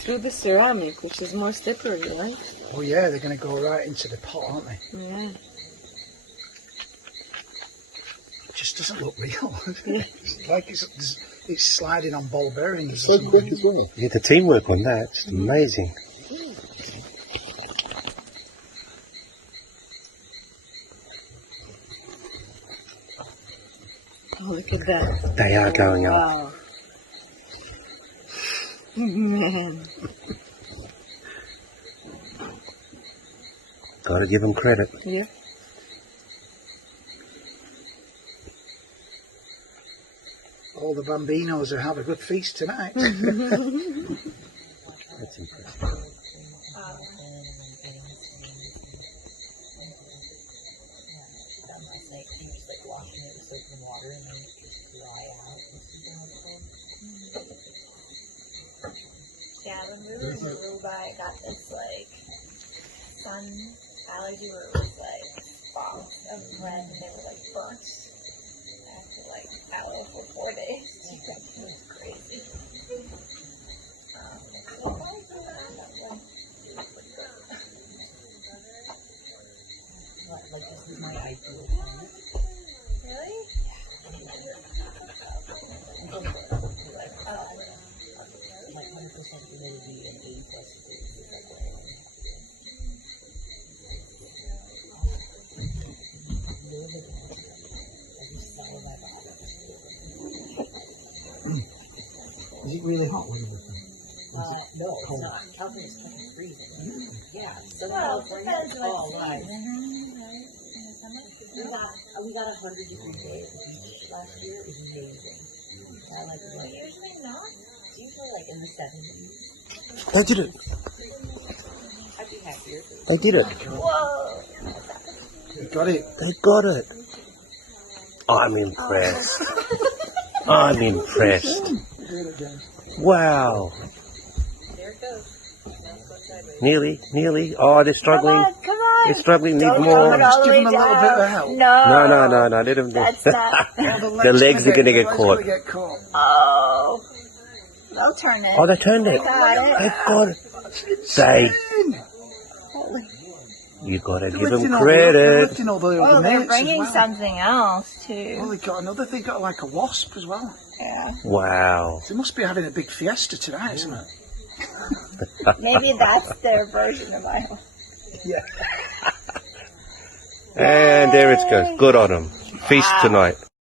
through the ceramic, which is more slippery, right? Oh yeah, they're going to go right into the pot, aren't they? Yeah. It just doesn't look real. It's like it's sliding on ball bearings. It's so quick as well. Yeah, the teamwork on that, it's amazing. Oh, look at that. They are going up. Wow. Man. Gotta give them credit. Yeah. All the bambinos will have a good feast tonight. That's impressive. Yeah, when we were in Aruba, I got this like sun allergy where it was like spots of red and they were like burnt. I had to like aloe for 4 days. It was crazy. Like this is my ideal Really? like 100% humidity and 80 plus degrees is like what I want. Is it really hot? No, it's not. California's fucking freezing. Yeah, Southern Well, California depends is what all season, live. right? In the summer? We got 100-degree day at the beach last year. It was amazing. I like it. But usually not. It's usually like in the 70s. They did it. I'd be happier. They did it. Whoa! You got it. They got it. I'm impressed. I'm impressed. Do it again. Wow. There it goes. Nearly. Oh, they're struggling. Come on! They're struggling. Need Don't more. throw it all Just the give way them a little bit of down. help. No. No. Let them. That's not. The legs are going to get caught. Get caught. Oh. They'll turn it. Oh, they turned it. They got it. They got it. They. You gotta give them They're credit. lifting all the Oh, other they're mates as bringing well. something else Oh, too. they got another. They got like a wasp as well. Yeah. Wow. They must be having a big fiesta tonight, isn't it? Maybe that's their version of my. Yeah. And there it goes. Good on them. Feast tonight.